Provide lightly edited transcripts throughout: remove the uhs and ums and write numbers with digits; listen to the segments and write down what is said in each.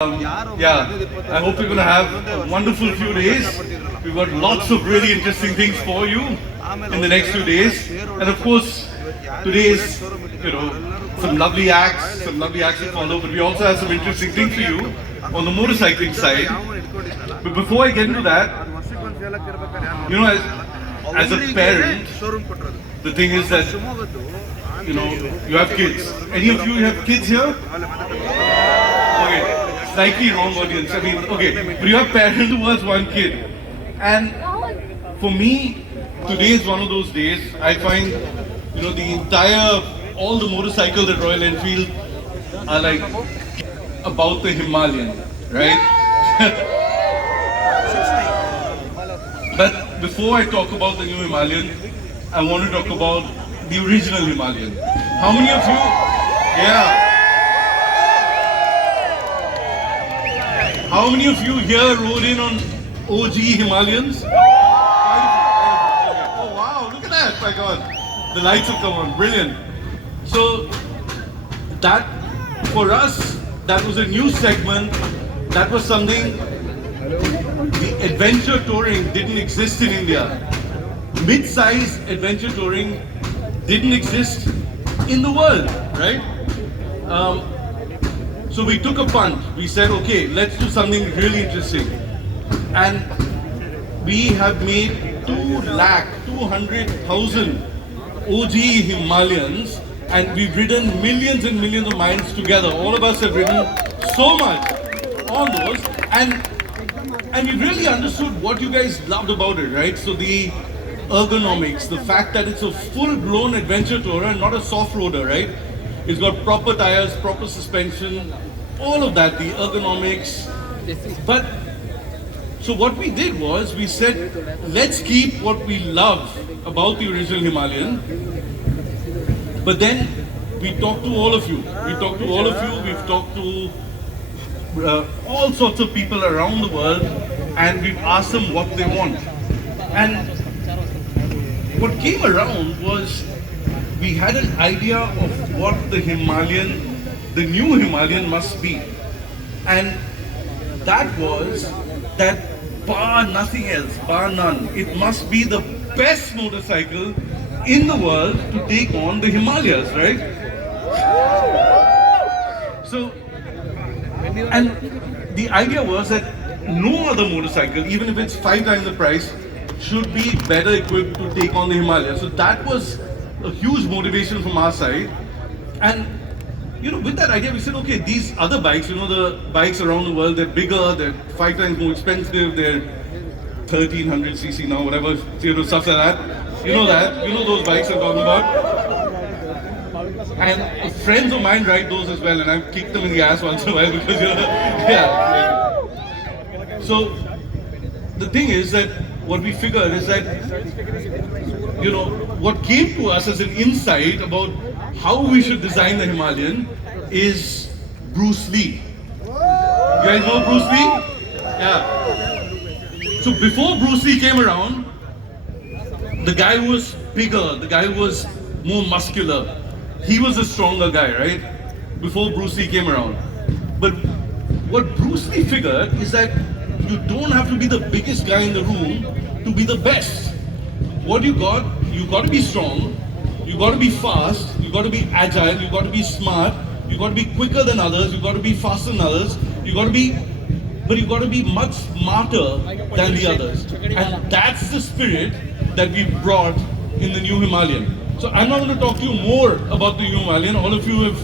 Yeah, I hope you're going to have a wonderful few days. We've got lots of really interesting things for you in the next few days. And of course, today is, some lovely acts to follow, but we also have some interesting things for you on the motorcycling side. But before I get into that, as a parent, the thing is that, you have kids. Any of you have kids here? Okay. Slightly wrong audience. I mean, okay, but you have parents who has one kid, and for me, today is one of those days. I find, all the motorcycles at Royal Enfield are like about the Himalayan, right? But before I talk about the new Himalayan, I want to talk about the original Himalayan. How many of you? Yeah. How many of you here rode in on OG Himalayans? Oh wow, look at that, my God. The lights have come on, brilliant. So that, for us, that was a new segment. That was something, the adventure touring didn't exist in India. Mid-size adventure touring didn't exist in the world, right? So we took a punt. We said, okay, let's do something really interesting. And we have made 200,000 OG Himalayans, and we've ridden millions and millions of miles together. All of us have ridden so much on those, and we really understood what you guys loved about it, right? So the ergonomics, the fact that it's a full-blown adventure tourer and not a soft-roader, right? It's got proper tires, proper suspension, all of that, the ergonomics. But, so what we did was, we said, let's keep what we love about the original Himalayan. But then, we talked to all of you. We've talked to all sorts of people around the world, and we've asked them what they want. And what came around was, we had an idea of what the new Himalayan must be. And that was that bar nothing else, bar none, it must be the best motorcycle in the world to take on the Himalayas, right? So, and the idea was that no other motorcycle, even if it's 5 times the price, should be better equipped to take on the Himalayas. So that was a huge motivation from our side. And with that idea, we said, okay, these other bikes, the bikes around the world, they're bigger, they're 5 times more expensive, they're 1300cc now, whatever, stuff like that. You know those bikes I'm talking about. And friends of mine ride those as well, and I've kicked them in the ass once in a while because, yeah. So, the thing is that what we figured is that, what came to us as an insight about how we should design the Himalayan is Bruce Lee. You guys know Bruce Lee? Yeah. So before Bruce Lee came around, the guy who was bigger, the guy who was more muscular, he was a stronger guy, right? Before Bruce Lee came around. But what Bruce Lee figured is that you don't have to be the biggest guy in the room to be the best. What you got to be strong, you got to be fast, you got to be agile, you got to be smart, you got to be quicker than others, you got to be faster than others, you got to be much smarter than the others. And that's the spirit that we brought in the new Himalayan. So I'm not going to talk to you more about the new Himalayan. All of you have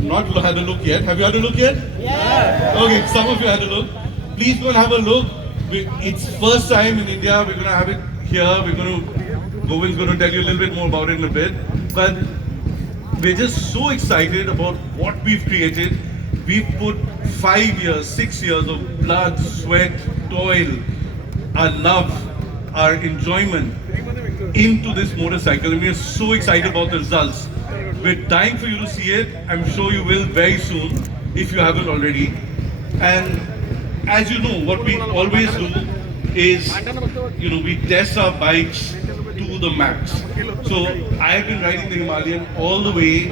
not had a look yet. Have you had a look yet? Yeah. Okay, some of you had a look. Please go and have a look. It's first time in India. We're going to have it here. Govind's going to tell you a little bit more about it in a bit. But we're just so excited about what we've created. We've put 5 years, 6 years of blood, sweat, toil, our love, our enjoyment into this motorcycle. And we're so excited about the results. We're dying for you to see it. I'm sure you will very soon, if you haven't already. And as you know, what we always do is, we test our bikes to the max. So I have been riding the Himalayan all the way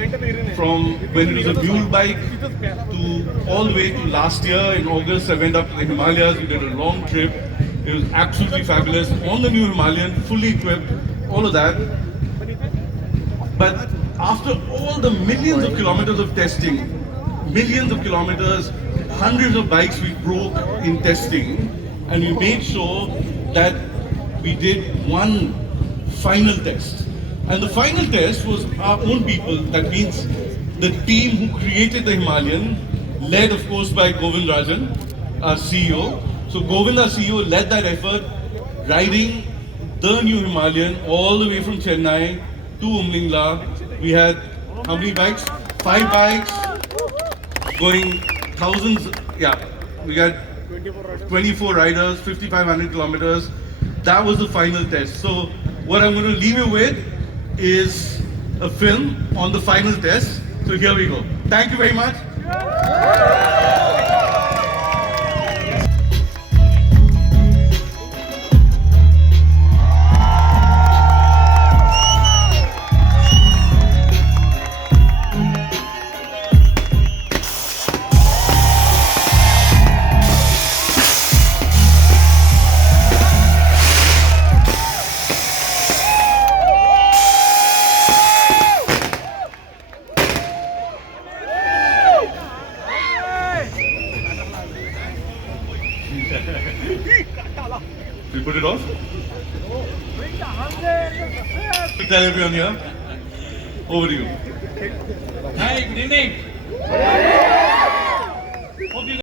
from when it was a mule bike to all the way to last year in August. I went up to the Himalayas. We did a long trip. It was absolutely fabulous on the new Himalayan, fully equipped, all of that. But after all the millions of kilometers of testing, millions of kilometers, hundreds of bikes we broke in testing, and we made sure that we did one final test. And the final test was our own people. That means the team who created the Himalayan, led of course by Govind Rajan, our CEO. So Govind, our CEO, led that effort, riding the new Himalayan all the way from Chennai to Umlingla. We had how many bikes? 5 bikes going thousands. Yeah, we got 24 riders, 5,500 kilometers. That was the final test. So what I'm going to leave you with is a film on the final test. So here we go. Thank you very much. We put it off? Tell everyone here. Over to you. Hi, good evening. Hope you